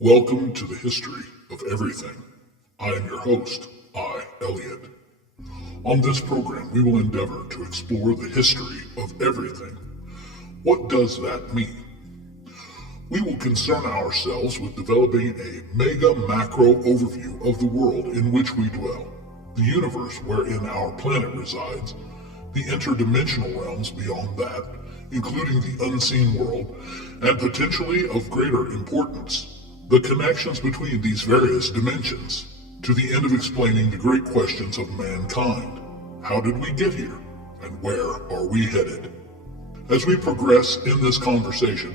Welcome to the history of everything. I am your host, Elead. On this program, we will endeavor to explore the history of everything. What does that mean? We will concern ourselves with developing a mega-macro overview of the world in which we dwell, the universe wherein our planet resides, the interdimensional realms beyond that, including the unseen world, and potentially of greater importance, the connections between these various dimensions, to the end of explaining the great questions of mankind. How did we get here? And where are we headed? As we progress in this conversation,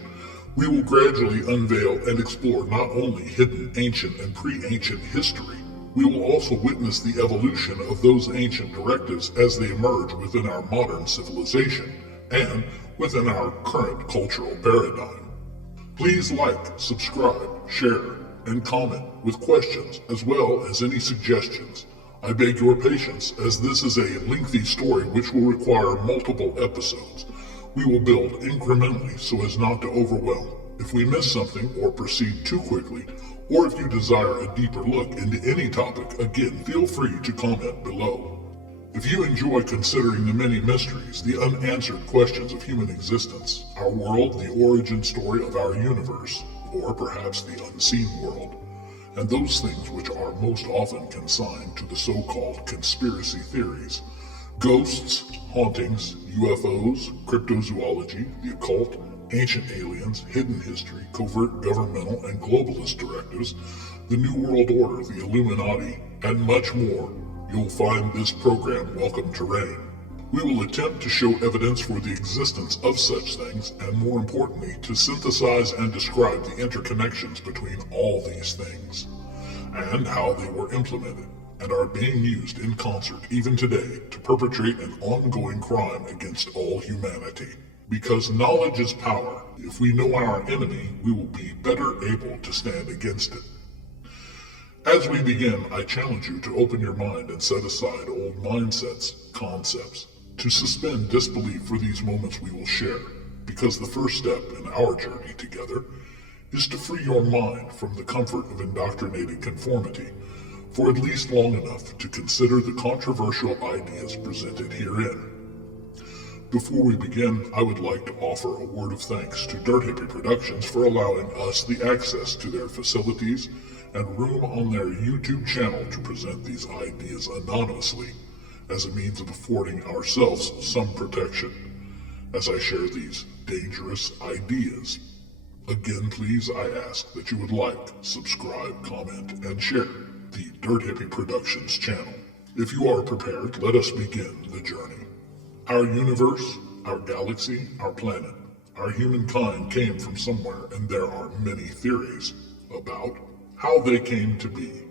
we will gradually unveil and explore not only hidden ancient and pre-ancient history, we will also witness the evolution of those ancient directives as they emerge within our modern civilization and within our current cultural paradigm. Please like, subscribe, share, and comment with questions as well as any suggestions. I beg your patience as this is a lengthy story which will require multiple episodes. We will build incrementally so as not to overwhelm. If we miss something or proceed too quickly, or if you desire a deeper look into any topic, again, feel free to comment below. If you enjoy considering the many mysteries, the unanswered questions of human existence, our world, the origin story of our universe, or perhaps the unseen world, and those things which are most often consigned to the so-called conspiracy theories, ghosts, hauntings, UFOs, cryptozoology, the occult, ancient aliens, hidden history, covert governmental and globalist directives, the New World Order, the Illuminati, and much more, you'll find this program welcome terrain. We will attempt to show evidence for the existence of such things, and more importantly, to synthesize and describe the interconnections between all these things, and how they were implemented, and are being used in concert even today to perpetrate an ongoing crime against all humanity. Because knowledge is power. If we know our enemy, we will be better able to stand against it. As we begin, I challenge you to open your mind and set aside old mindsets, concepts, to suspend disbelief for these moments we will share, because the first step in our journey together is to free your mind from the comfort of indoctrinated conformity for at least long enough to consider the controversial ideas presented herein. Before we begin, I would like to offer a word of thanks to Dirt Hippie Productions for allowing us the access to their facilities and room on their YouTube channel to present these ideas anonymously as a means of affording ourselves some protection as I share these dangerous ideas. Again, please, I ask that you would like, subscribe, comment, and share the Dirt Hippie Productions channel. If you are prepared, let us begin the journey. Our universe, our galaxy, our planet, our humankind came from somewhere, and there are many theories about how they came to be.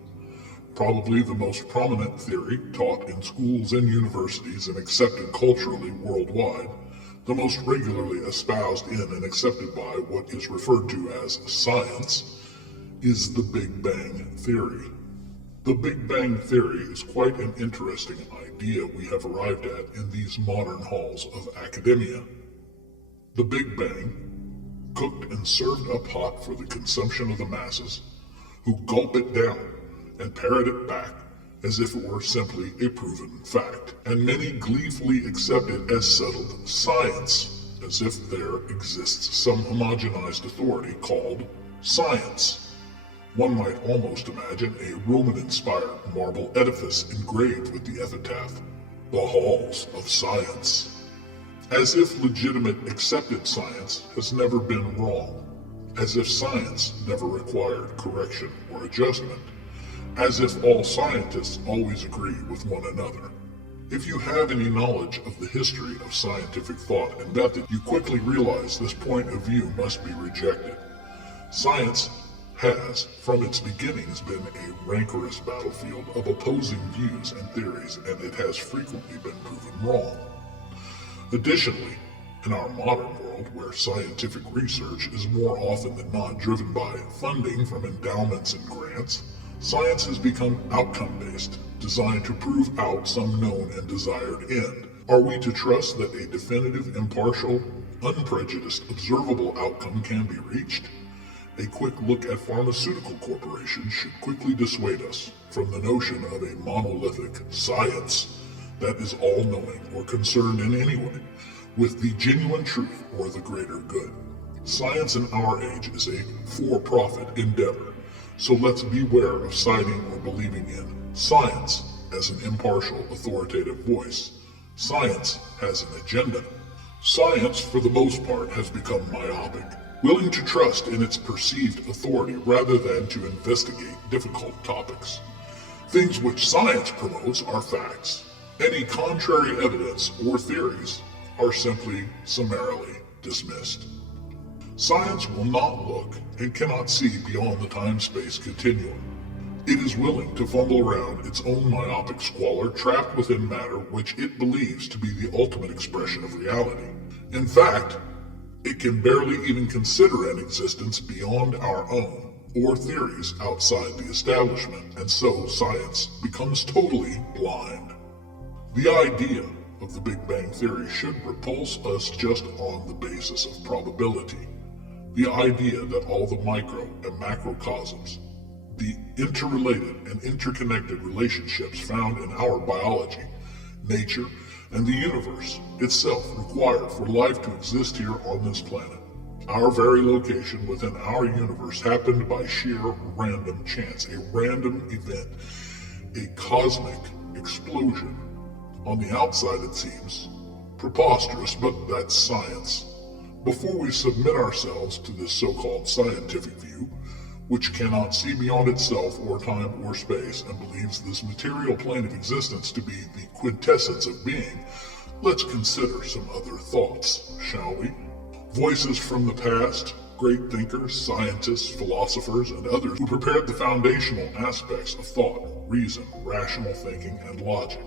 Probably the most prominent theory taught in schools and universities and accepted culturally worldwide, the most regularly espoused in and accepted by what is referred to as science, is the Big Bang Theory. The Big Bang Theory is quite an interesting idea we have arrived at in these modern halls of academia. The Big Bang, cooked and served up hot for the consumption of the masses, who gulp it down and parrot it back as if it were simply a proven fact, and many gleefully accept it as settled science, as if there exists some homogenized authority called science. One might almost imagine a Roman-inspired marble edifice engraved with the epitaph, "The Halls of Science," as if legitimate accepted science has never been wrong, as if science never required correction or adjustment, as if all scientists always agree with one another. If you have any knowledge of the history of scientific thought and method, you quickly realize this point of view must be rejected. Science has, from its beginnings, been a rancorous battlefield of opposing views and theories, and it has frequently been proven wrong. Additionally, in our modern world, where scientific research is more often than not driven by funding from endowments and grants, science has become outcome-based, designed to prove out some known and desired end. Are we to trust that a definitive, impartial, unprejudiced, observable outcome can be reached? A quick look at pharmaceutical corporations should quickly dissuade us from the notion of a monolithic science that is all-knowing or concerned in any way with the genuine truth or the greater good. Science in our age is a for-profit endeavor, so let's beware of citing or believing in science as an impartial, authoritative voice. Science has an agenda. Science, for the most part, has become myopic, willing to trust in its perceived authority rather than to investigate difficult topics. Things which science promotes are facts. Any contrary evidence or theories are simply summarily dismissed. Science will not look and cannot see beyond the time-space continuum. It is willing to fumble around its own myopic squalor trapped within matter which it believes to be the ultimate expression of reality. In fact, it can barely even consider an existence beyond our own or theories outside the establishment, and so science becomes totally blind. The idea of the Big Bang Theory should repulse us just on the basis of probability. The idea that all the micro and macrocosms, the interrelated and interconnected relationships found in our biology, nature, and the universe itself required for life to exist here on this planet. Our very location within our universe happened by sheer random chance, a random event, a cosmic explosion. On the outside it seems preposterous, but that's science. Before we submit ourselves to this so-called scientific view, which cannot see beyond itself or time or space and believes this material plane of existence to be the quintessence of being, let's consider some other thoughts, shall we? Voices from the past, great thinkers, scientists, philosophers, and others who prepared the foundational aspects of thought, reason, rational thinking, and logic.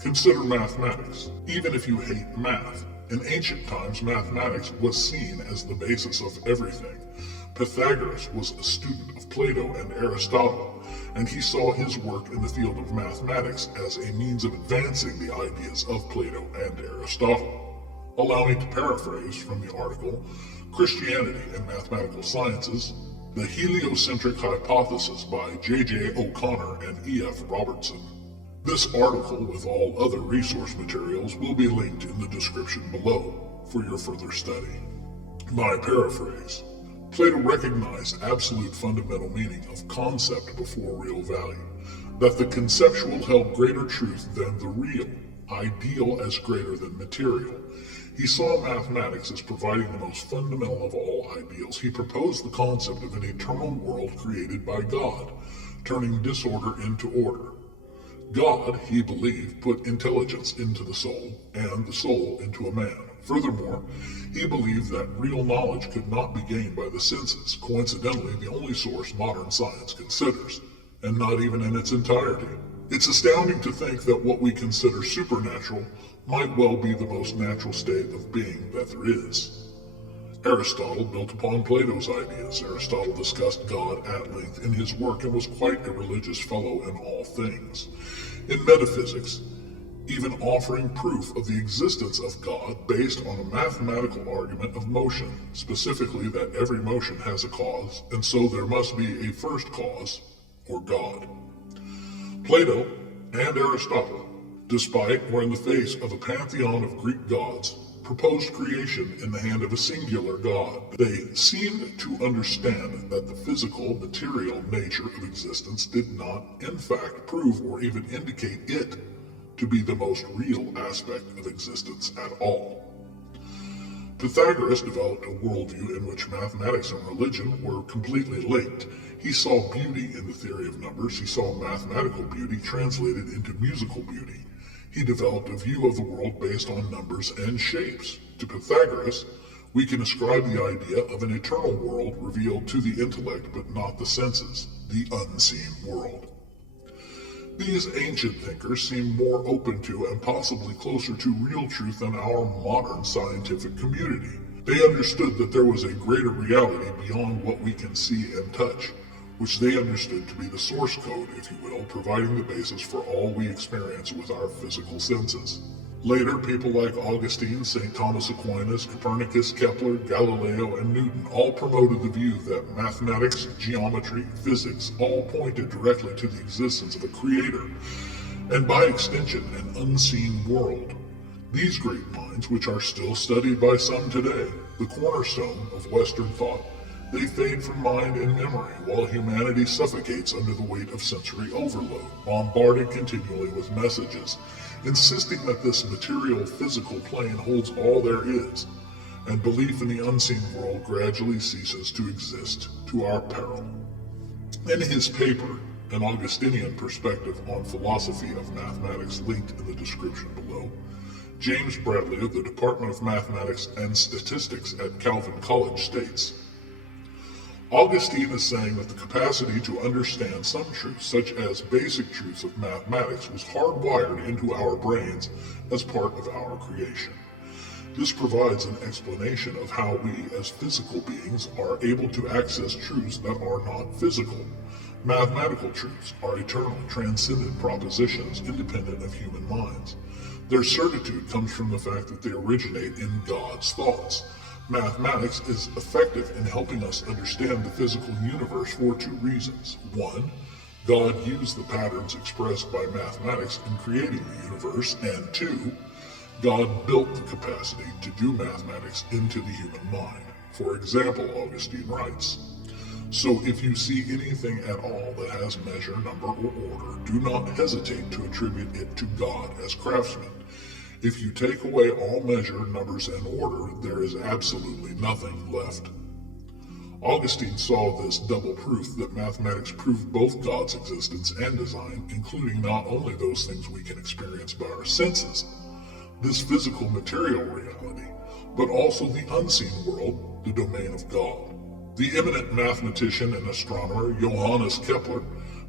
Consider mathematics. Even if you hate math, in ancient times mathematics was seen as the basis of everything. Pythagoras was a student of Plato and Aristotle, and he saw his work in the field of mathematics as a means of advancing the ideas of Plato and Aristotle. Allow me to paraphrase from the article, Christianity and Mathematical Sciences, The Heliocentric Hypothesis by J.J. O'Connor and E.F. Robertson. This article, with all other resource materials, will be linked in the description below for your further study. My paraphrase. Plato recognized absolute fundamental meaning of concept before real value, that the conceptual held greater truth than the real, ideal as greater than material. He saw mathematics as providing the most fundamental of all ideals. He proposed the concept of an eternal world created by God, turning disorder into order. God, he believed, put intelligence into the soul, and the soul into a man. Furthermore, he believed that real knowledge could not be gained by the senses, coincidentally the only source modern science considers, and not even in its entirety. It's astounding to think that what we consider supernatural might well be the most natural state of being that there is. Aristotle built upon Plato's ideas. Aristotle discussed God at length in his work and was quite a religious fellow in all things. In metaphysics, even offering proof of the existence of God based on a mathematical argument of motion, specifically that every motion has a cause, and so there must be a first cause, or God. Plato and Aristotle, despite or in the face of a pantheon of Greek gods, proposed creation in the hand of a singular God. They seemed to understand that the physical, material nature of existence did not, in fact, prove or even indicate it to be the most real aspect of existence at all. Pythagoras developed a worldview in which mathematics and religion were completely linked. He saw beauty in the theory of numbers. He saw mathematical beauty translated into musical beauty. He developed a view of the world based on numbers and shapes. To Pythagoras, we can ascribe the idea of an eternal world revealed to the intellect but not the senses, the unseen world. These ancient thinkers seem more open to and possibly closer to real truth than our modern scientific community. They understood that there was a greater reality beyond what we can see and touch, which they understood to be the source code, if you will, providing the basis for all we experience with our physical senses. Later, people like Augustine, St. Thomas Aquinas, Copernicus, Kepler, Galileo, and Newton all promoted the view that mathematics, geometry, physics all pointed directly to the existence of a creator, and by extension, an unseen world. These great minds, which are still studied by some today, the cornerstone of Western thought, they fade from mind and memory while humanity suffocates under the weight of sensory overload, bombarded continually with messages, insisting that this material physical plane holds all there is, and belief in the unseen world gradually ceases to exist to our peril. In his paper, An Augustinian Perspective on Philosophy of Mathematics, linked in the description below, James Bradley of the Department of Mathematics and Statistics at Calvin College states, Augustine is saying that the capacity to understand some truths, such as basic truths of mathematics, was hardwired into our brains as part of our creation. This provides an explanation of how we, as physical beings, are able to access truths that are not physical. Mathematical truths are eternal, transcendent propositions independent of human minds. Their certitude comes from the fact that they originate in God's thoughts. Mathematics is effective in helping us understand the physical universe for two reasons. One, God used the patterns expressed by mathematics in creating the universe, and two, God built the capacity to do mathematics into the human mind. For example, Augustine writes, so if you see anything at all that has measure, number, or order, do not hesitate to attribute it to God as craftsman. If you take away all measure, numbers, and order, there is absolutely nothing left. Augustine saw this double proof that mathematics proved both God's existence and design, including not only those things we can experience by our senses, this physical material reality, but also the unseen world, the domain of God. The eminent mathematician and astronomer Johannes Kepler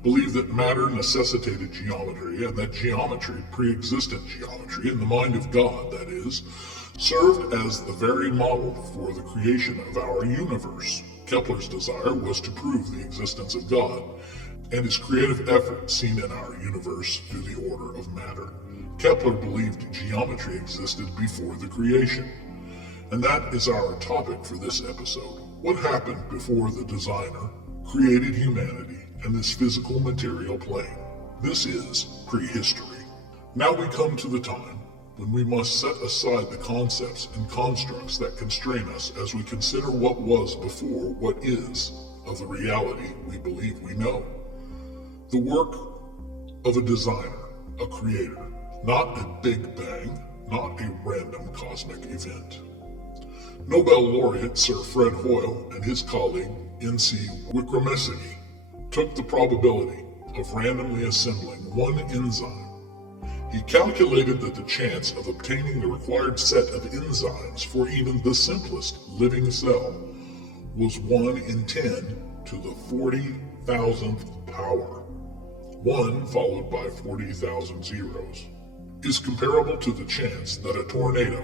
believed that matter necessitated geometry, and that geometry, pre-existent geometry, in the mind of God, that is, served as the very model for the creation of our universe. Kepler's desire was to prove the existence of God, and his creative effort seen in our universe through the order of matter. Kepler believed geometry existed before the creation. And that is our topic for this episode. What happened before the designer created humanity and this physical material plane? This is prehistory. Now we come to the time when we must set aside the concepts and constructs that constrain us as we consider what was before what is of the reality we believe we know. The work of a designer, a creator, not a big bang, not a random cosmic event. Nobel laureate Sir Fred Hoyle and his colleague N.C. Wickremesinghe took the probability of randomly assembling one enzyme. He calculated that the chance of obtaining the required set of enzymes for even the simplest living cell was 1 in 10 to the 40,000th power, 1 followed by 40,000 zeros, is comparable to the chance that a tornado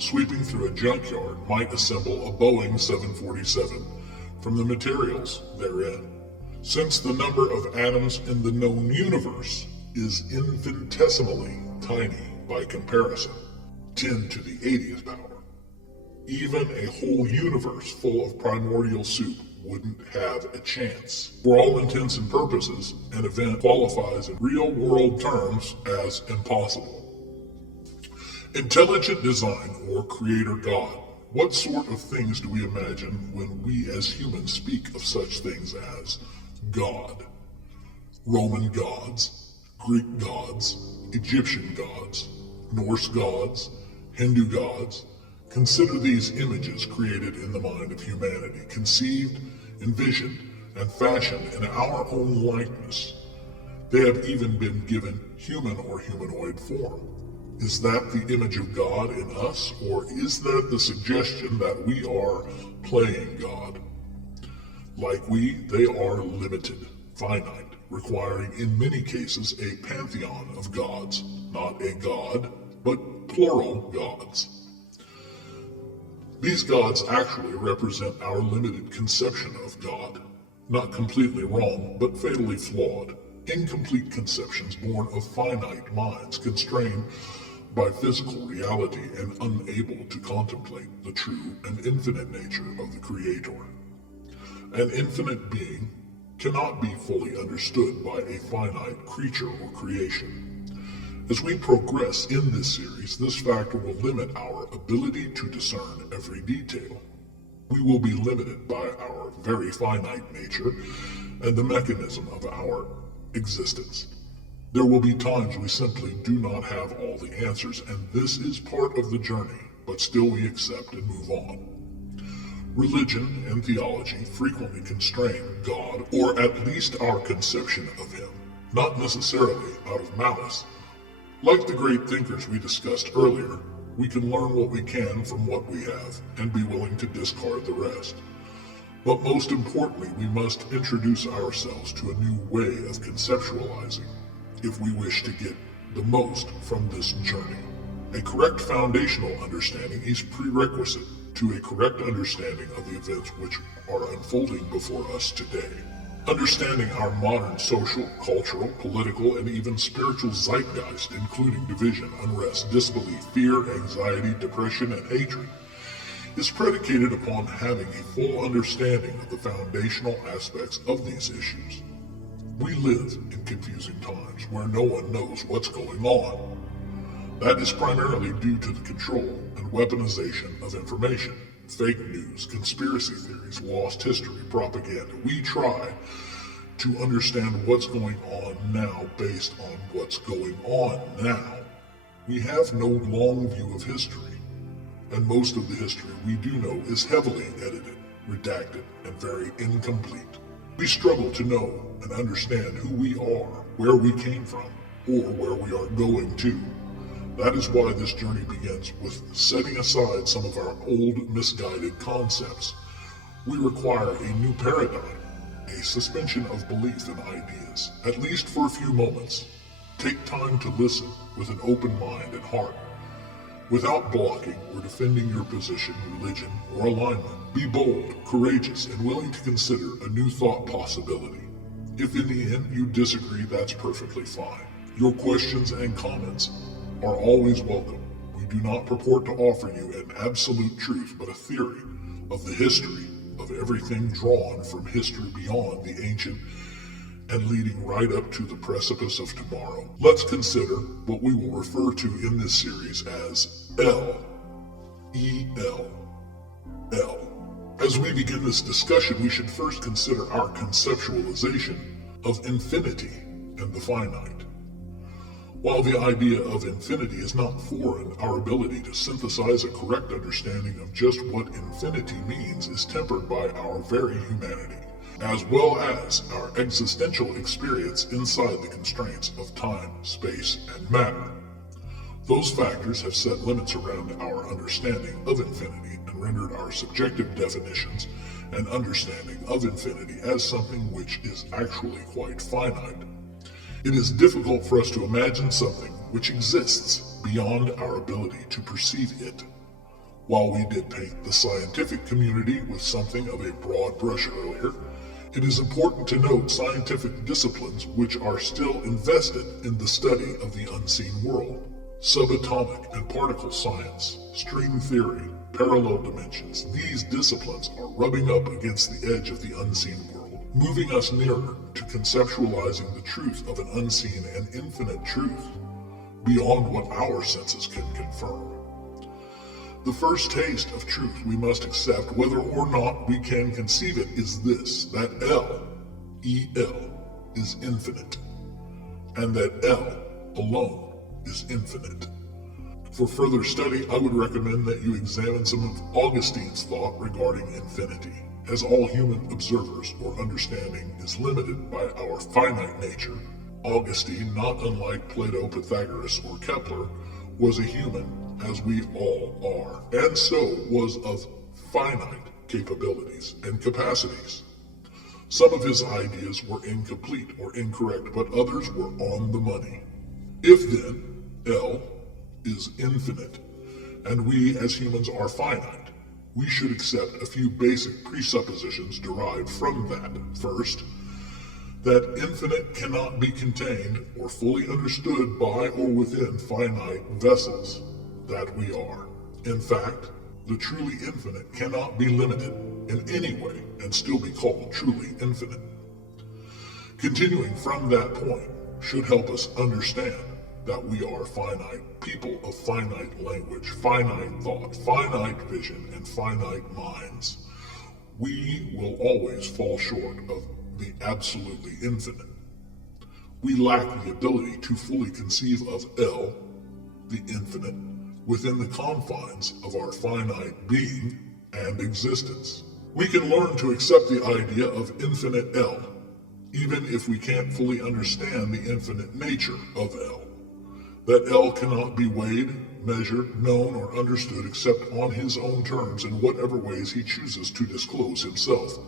sweeping through a junkyard might assemble a Boeing 747 from the materials therein. Since the number of atoms in the known universe is infinitesimally tiny by comparison, 10 to the 80th power, even a whole universe full of primordial soup wouldn't have a chance. For all intents and purposes, an event qualifies in real-world terms as impossible. Intelligent design, or creator God. What sort of things do we imagine when we as humans speak of such things as God? Roman gods, Greek gods, Egyptian gods, Norse gods, Hindu gods. Consider these images created in the mind of humanity, conceived, envisioned, and fashioned in our own likeness. They have even been given human or humanoid form. Is that the image of God in us, or is that the suggestion that we are playing God? Like they are limited, finite, requiring in many cases a pantheon of gods, not a god, but plural gods. These gods actually represent our limited conception of God. Not completely wrong, but fatally flawed. Incomplete conceptions born of finite minds constrained by physical reality and unable to contemplate the true and infinite nature of the Creator. An infinite being cannot be fully understood by a finite creature or creation. As we progress in this series, this factor will limit our ability to discern every detail. We will be limited by our very finite nature and the mechanism of our existence. There will be times we simply do not have all the answers, and this is part of the journey, but still we accept and move on. Religion and theology frequently constrain God, or at least our conception of Him, not necessarily out of malice. Like the great thinkers we discussed earlier, we can learn what we can from what we have, and be willing to discard the rest. But most importantly, we must introduce ourselves to a new way of conceptualizing, if we wish to get the most from this journey. A correct foundational understanding is prerequisite to a correct understanding of the events which are unfolding before us today. Understanding our modern social, cultural, political, and even spiritual zeitgeist, including division, unrest, disbelief, fear, anxiety, depression, and hatred, is predicated upon having a full understanding of the foundational aspects of these issues. We live in confusing times where no one knows what's going on. That is primarily due to the control and weaponization of information, fake news, conspiracy theories, lost history, propaganda. We try to understand what's going on now based on what's going on now. We have no long view of history, and most of the history we do know is heavily edited, redacted, and very incomplete. We struggle to know and understand who we are, where we came from, or where we are going to. That is why this journey begins with setting aside some of our old misguided concepts. We require a new paradigm, a suspension of belief and ideas, at least for a few moments. Take time to listen with an open mind and heart, without blocking or defending your position, religion, or alignment. Be bold, courageous, and willing to consider a new thought possibility. If in the end you disagree, that's perfectly fine. Your questions and comments are always welcome. We do not purport to offer you an absolute truth, but a theory of the history of everything drawn from history beyond the ancient and leading right up to the precipice of tomorrow. Let's consider what we will refer to in this series as L-E-L. As we begin this discussion, we should first consider our conceptualization of infinity and the finite. While the idea of infinity is not foreign, our ability to synthesize a correct understanding of just what infinity means is tempered by our very humanity, as well as our existential experience inside the constraints of time, space, and matter. Those factors have set limits around our understanding of infinity and rendered our subjective definitions and understanding of infinity as something which is actually quite finite. It is difficult for us to imagine something which exists beyond our ability to perceive it. While we did paint the scientific community with something of a broad brush earlier, it is important to note scientific disciplines which are still invested in the study of the unseen world. Subatomic and particle science, string theory, parallel dimensions, these disciplines are rubbing up against the edge of the unseen world, moving us nearer to conceptualizing the truth of an unseen and infinite truth beyond what our senses can confirm. The first taste of truth we must accept, whether or not we can conceive it, is this, that L-E-L is infinite, and that L alone is infinite. For further study, I would recommend that you examine some of Augustine's thought regarding infinity, as all human observers or understanding is limited by our finite nature Augustine, not unlike Plato, Pythagoras, or Kepler, was a human, as we all are, and so was of finite capabilities and capacities. Some of his ideas were incomplete or incorrect, but others were on the money. If then L is infinite, and we as humans are finite, we should accept a few basic presuppositions derived from that. First, that infinite cannot be contained or fully understood by or within finite vessels that we are. In fact, the truly infinite cannot be limited in any way and still be called truly infinite. Continuing from that point should help us understand that we are finite people of finite language, finite thought, finite vision, and finite minds. We will always fall short of the absolutely infinite. We lack the ability to fully conceive of L, the infinite, within the confines of our finite being and existence. We can learn to accept the idea of infinite L, even if we can't fully understand the infinite nature of L. That L cannot be weighed, measured, known, or understood except on his own terms in whatever ways he chooses to disclose himself,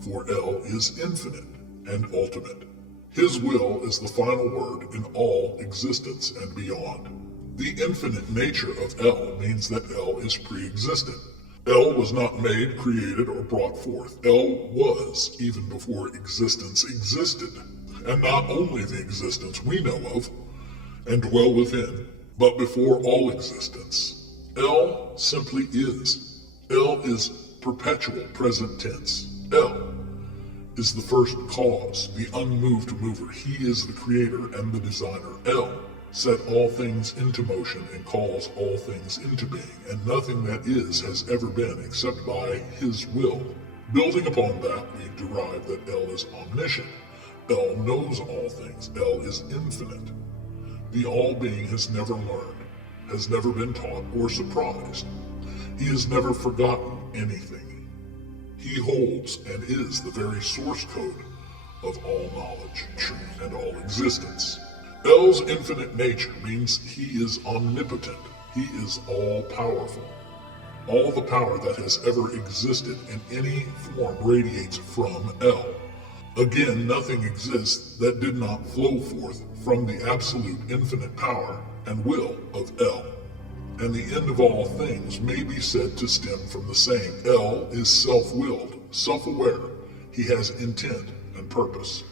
for L is infinite and ultimate. His will is the final word in all existence and beyond. The infinite nature of L means that L is pre-existent. L was not made, created, or brought forth. L was even before existence existed, and not only the existence we know of and dwell within, but before all existence. L simply is. L is perpetual present tense. L is the first cause, the unmoved mover. He is the creator and the designer. L set all things into motion and calls all things into being, and nothing that is has ever been except by his will. Building upon that, we derive that L is omniscient. L knows all things. L is infinite. The all-being has never learned, has never been taught or surprised. He has never forgotten anything. He holds and is the very source code of all knowledge, truth, and all existence. L's infinite nature means he is omnipotent. He is all-powerful. All the power that has ever existed in any form radiates from L. Again, nothing exists that did not flow forth from the absolute infinite power and will of L. And the end of all things may be said to stem from the same. L is self-willed, self-aware. He has intent and purpose.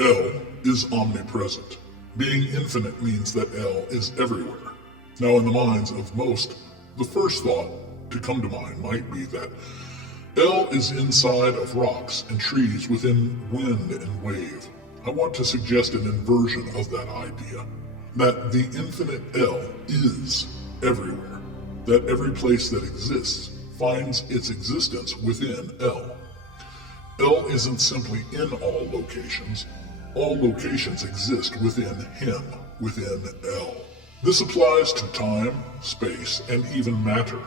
L is omnipresent. Being infinite means that L is everywhere. Now, in the minds of most, the first thought to come to mind might be that L is inside of rocks and trees within wind and wave. I want to suggest an inversion of that idea, that the infinite L is everywhere, that every place that exists finds its existence within L. L isn't simply in all locations. All locations exist within him, within L. This applies to time, space, and even matter.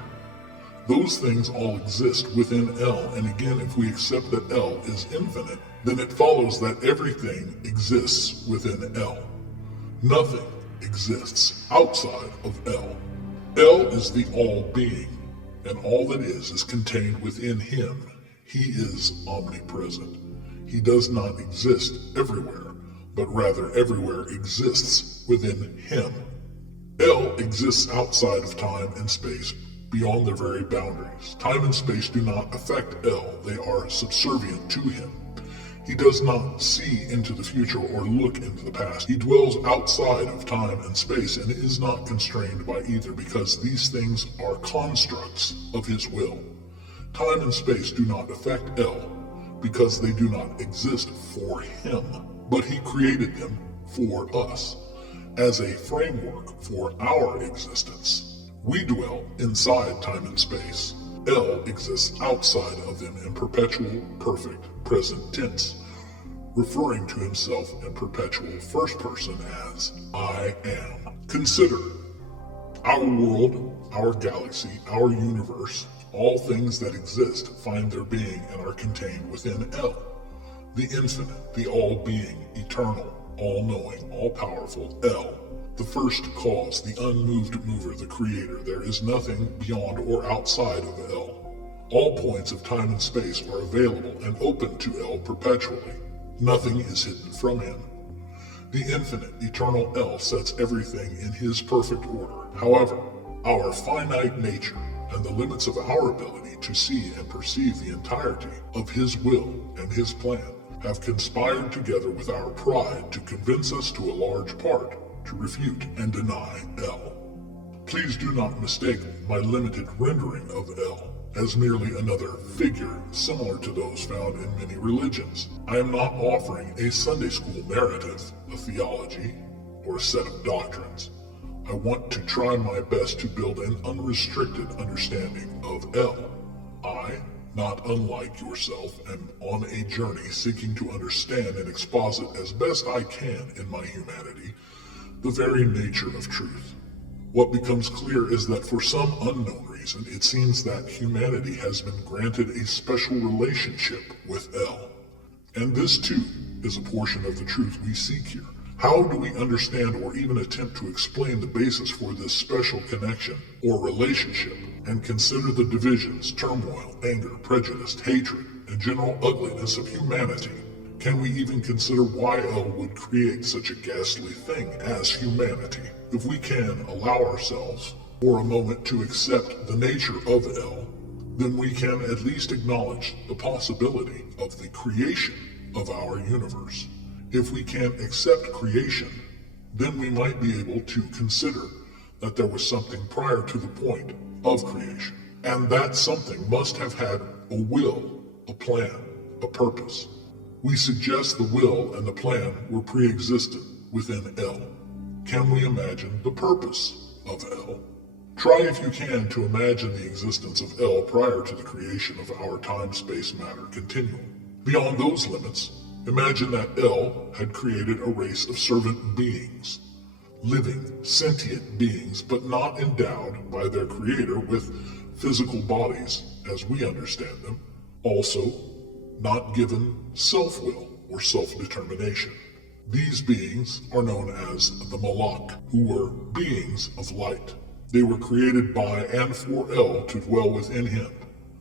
Those things all exist within L, and again, if we accept that L is infinite, then it follows that everything exists within L. Nothing exists outside of L. L is the all-being, and all that is contained within him. He is omnipresent. He does not exist everywhere, but rather everywhere exists within him. L exists outside of time and space, beyond their very boundaries. Time and space do not affect L, they are subservient to him. He does not see into the future or look into the past. He dwells outside of time and space and is not constrained by either, because these things are constructs of his will. Time and space do not affect L, because they do not exist for him, but he created them for us, as a framework for our existence. We dwell inside time and space. L exists outside of them in perpetual, perfect, present tense, referring to himself in perpetual first person as I am. Consider our world, our galaxy, our universe. All things that exist find their being and are contained within L, the infinite, the all-being, eternal. all-knowing, all-powerful El, the first cause, the unmoved mover, the creator. There is nothing beyond or outside of El. All points of time and space are available and open to El perpetually. Nothing is hidden from him. The infinite, eternal El sets everything in his perfect order. However, our finite nature and the limits of our ability to see and perceive the entirety of his will and his plan have conspired together with our pride to convince us to a large part to refute and deny El. Please do not mistake my limited rendering of El as merely another figure similar to those found in many religions. I am not offering a Sunday school narrative, a theology, or a set of doctrines. I want to try my best to build an unrestricted understanding of El. I, not unlike yourself, am on a journey seeking to understand and exposit as best I can in my humanity the very nature of truth. What becomes clear is that for some unknown reason, it seems that humanity has been granted a special relationship with El. And this too is a portion of the truth we seek here. How do we understand or even attempt to explain the basis for this special connection or relationship and consider the divisions, turmoil, anger, prejudice, hatred, and general ugliness of humanity? Can we even consider why El would create such a ghastly thing as humanity? If we can allow ourselves for a moment to accept the nature of El, then we can at least acknowledge the possibility of the creation of our universe. If we can accept creation, then we might be able to consider that there was something prior to the point of creation, and that something must have had a will, a plan, a purpose. We suggest the will and the plan were pre-existent within El. Can we imagine the purpose of El? Try if you can to imagine the existence of El prior to the creation of our time-space-matter continuum. Beyond those limits, imagine that El had created a race of servant beings, living, sentient beings, but not endowed by their creator with physical bodies as we understand them, also not given self-will or self-determination. These beings are known as the Malak, who were beings of light. They were created by and for El to dwell within him.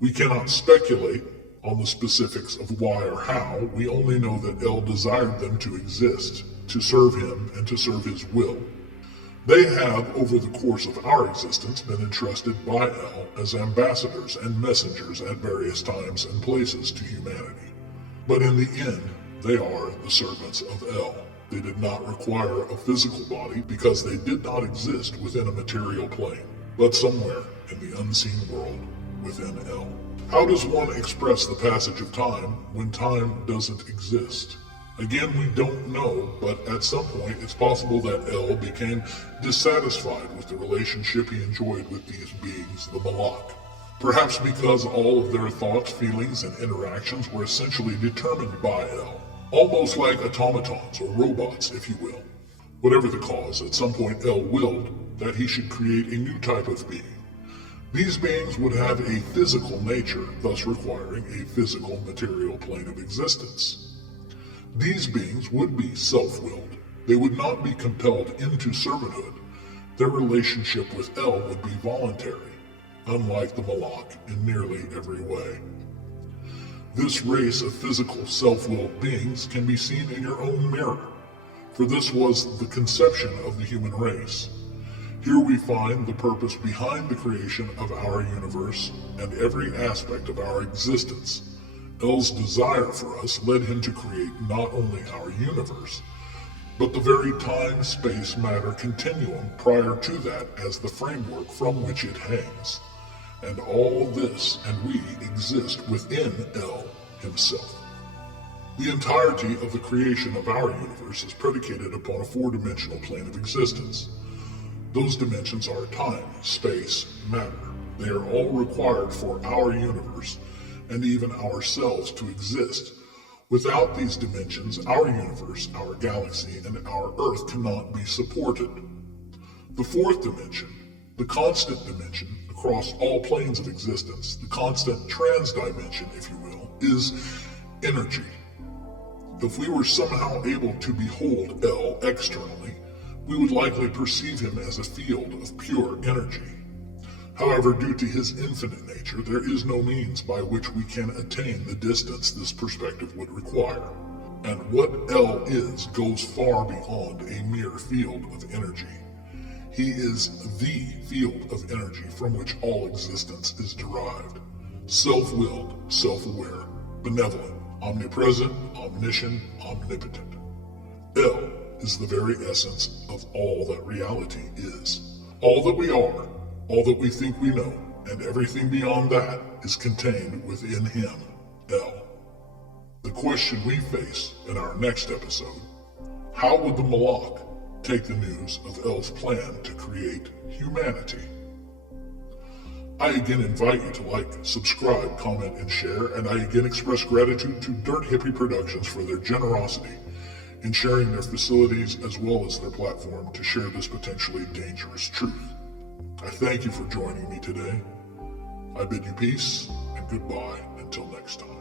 We cannot speculate on the specifics of why or how. We only know that El desired them to exist, to serve him and to serve his will. They have, over the course of our existence, been entrusted by El as ambassadors and messengers at various times and places to humanity. But in the end, they are the servants of El. They did not require a physical body because they did not exist within a material plane, but somewhere in the unseen world within El. How does one express the passage of time when time doesn't exist? Again, we don't know, but at some point it's possible that El became dissatisfied with the relationship he enjoyed with these beings, the Malak. Perhaps because all of their thoughts, feelings, and interactions were essentially determined by El, almost like automatons or robots, if you will. Whatever the cause, at some point El willed that he should create a new type of being. These beings would have a physical nature, thus requiring a physical material plane of existence. These beings would be self-willed. They would not be compelled into servanthood. Their relationship with El would be voluntary, unlike the Malak in nearly every way. This race of physical self-willed beings can be seen in your own mirror, for this was the conception of the human race. Here we find the purpose behind the creation of our universe and every aspect of our existence. El's desire for us led him to create not only our universe, but the very time-space-matter continuum prior to that as the framework from which it hangs. And all this and we exist within El himself. The entirety of the creation of our universe is predicated upon a four-dimensional plane of existence. Those dimensions are time, space, matter. They are all required for our universe and even ourselves to exist. Without these dimensions, our universe, our galaxy, and our Earth cannot be supported. The fourth dimension, the constant dimension across all planes of existence, the constant trans-dimension, if you will, is energy. If we were somehow able to behold L externally, we would likely perceive him as a field of pure energy. However, due to his infinite nature, there is no means by which we can attain the distance this perspective would require. And what L is goes far beyond a mere field of energy. He is the field of energy from which all existence is derived. Self-willed, self-aware, benevolent, omnipresent, omniscient, omnipotent. L is the very essence of all that reality is. All that we are, all that we think we know, and everything beyond that is contained within him, L. The question we face in our next episode: how would the Malak take the news of L's plan to create humanity? I again invite you to like, subscribe, comment, and share, and I again express gratitude to Dirt Hippie Productions for their generosity in sharing their facilities as well as their platform to share this potentially dangerous truth. I thank you for joining me today. I bid you peace and goodbye until next time.